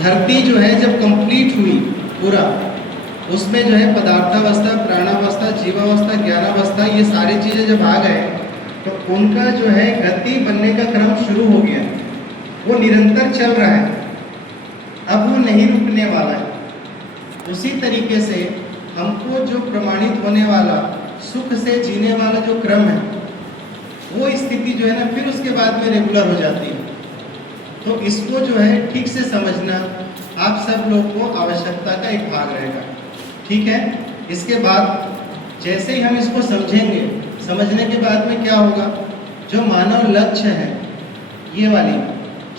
धरती जो है जब कंप्लीट हुई पूरा, उसमें जो है पदार्थावस्था, प्राणावस्था, जीवावस्था, ज्ञानावस्था, ये सारी चीज़ें जब आ गए तो उनका जो है गति बनने का क्रम शुरू हो गया। वो निरंतर चल रहा है, अब वो नहीं रुकने वाला है। उसी तरीके से हमको जो प्रमाणित होने वाला सुख से जीने वाला जो क्रम है, वो स्थिति जो है ना फिर उसके बाद में रेगुलर हो जाती है। तो इसको जो है ठीक से समझना आप सब लोग को आवश्यकता का एक भाग रहेगा, ठीक है। इसके बाद जैसे ही हम इसको समझेंगे, समझने के बाद में क्या होगा, जो मानव लक्ष्य है ये वाली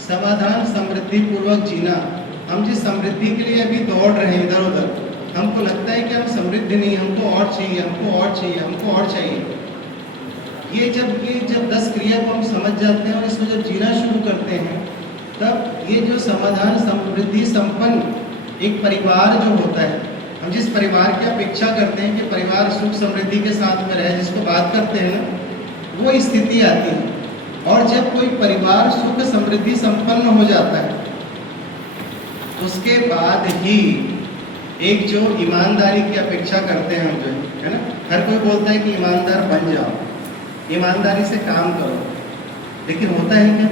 समाधान समृद्धि पूर्वक जीना, हम जिस समृद्धि के लिए अभी दौड़ रहे हैं इधर उधर, हमको लगता है कि हम समृद्ध नहीं, हमको और चाहिए, हमको और चाहिए, हमको और चाहिए। ये जब 10 क्रिया को हम समझ जाते हैं और इसको जब जीना शुरू करते हैं, तब ये जो समाधान समृद्धि संपन्न एक परिवार जो होता है, हम जिस परिवार की अपेक्षा करते हैं कि परिवार सुख समृद्धि के साथ में रहे, जिसको बात करते हैं ना, वो स्थिति आती है। और जब कोई परिवार सुख समृद्धि संपन्न हो जाता है, उसके बाद ही एक जो ईमानदारी की अपेक्षा करते हैं हम, जो है ना, हर कोई बोलता है कि ईमानदार बन जाओ, ईमानदारी से काम करो, लेकिन होता है क्या?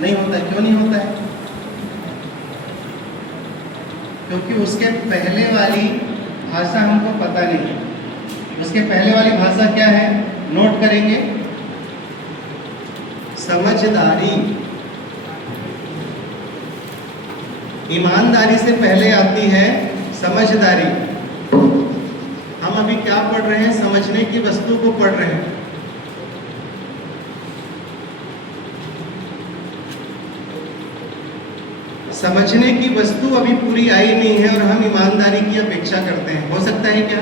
नहीं होता। क्यों नहीं होता है? क्योंकि उसके पहले वाली भाषा हमको पता नहीं है। उसके पहले वाली भाषा क्या है, नोट करेंगे, समझदारी। ईमानदारी से पहले आती है समझदारी। हम अभी क्या पढ़ रहे हैं, समझने की वस्तु को पढ़ रहे हैं। समझने की वस्तु अभी पूरी आई नहीं है और हम ईमानदारी की अपेक्षा करते हैं। हो सकता है क्या?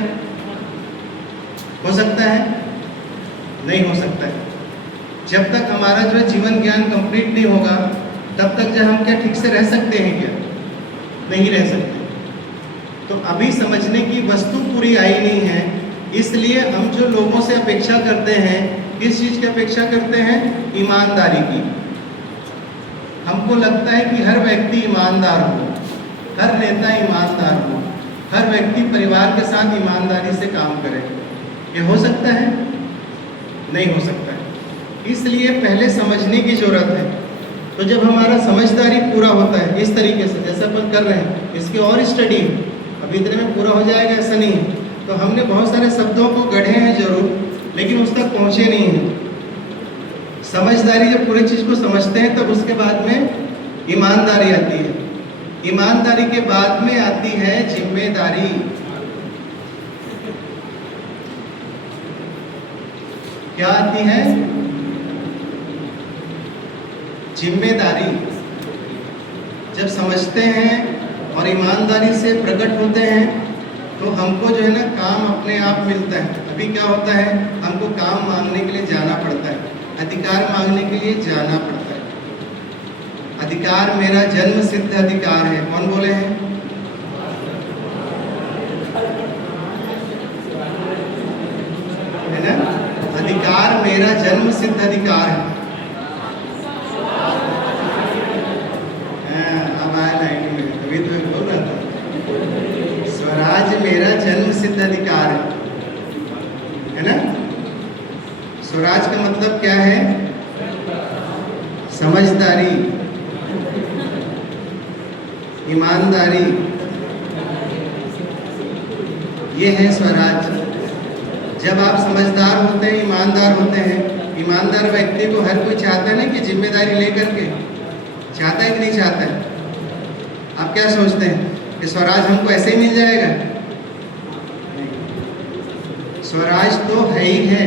हो सकता है? नहीं हो सकता है। जब तक हमारा जो है जीवन ज्ञान कंप्लीट नहीं होगा, तब तक जो हम क्या ठीक से रह सकते हैं क्या? नहीं रह सकते। तो अभी समझने की वस्तु पूरी आई नहीं है, इसलिए हम जो लोगों से अपेक्षा करते हैं, किस चीज़ की अपेक्षा करते हैं? ईमानदारी की। हमको लगता है कि हर व्यक्ति ईमानदार हो, हर नेता ईमानदार हो, हर व्यक्ति परिवार के साथ ईमानदारी से काम करे। ये हो सकता है? नहीं हो सकता है। इसलिए पहले समझने की जरूरत है। तो जब हमारा समझदारी पूरा होता है इस तरीके से, जैसे अपन कर रहे हैं, इसकी और स्टडी अभी इतने में पूरा हो जाएगा ऐसा नहीं है। तो हमने बहुत सारे शब्दों को गढ़े हैं जरूर, लेकिन उस तक पहुँचे नहीं हैं। समझदारी जब पूरी चीज़ को समझते हैं, तब उसके बाद में ईमानदारी आती है। ईमानदारी के बाद में आती है जिम्मेदारी। क्या आती है? जिम्मेदारी। जब समझते हैं और ईमानदारी से प्रकट होते हैं, तो हमको जो है ना काम अपने आप मिलता है। अभी क्या होता है, हमको काम मांगने के लिए जाना पड़ता है, अधिकार मांगने के लिए जाना पड़ता है। अधिकार मेरा जन्म सिद्ध अधिकार है। कौन बोले हैं? है ना? अधिकार मेरा जन्म सिद्ध अधिकार है। अब आया लाइन में, तभी तो मैं बोल रहा था। स्वराज मेरा जन्म सिद्ध अधिकार है ना? स्वराज का मतलब क्या है? समझदारी, ईमानदारी, ये है स्वराज। जब आप समझदार होते हैं, ईमानदार होते हैं, ईमानदार व्यक्ति को हर कोई चाहता है ना कि जिम्मेदारी लेकर के, चाहता है कि नहीं चाहता है? आप क्या सोचते हैं कि स्वराज हमको ऐसे ही मिल जाएगा? स्वराज तो है ही है।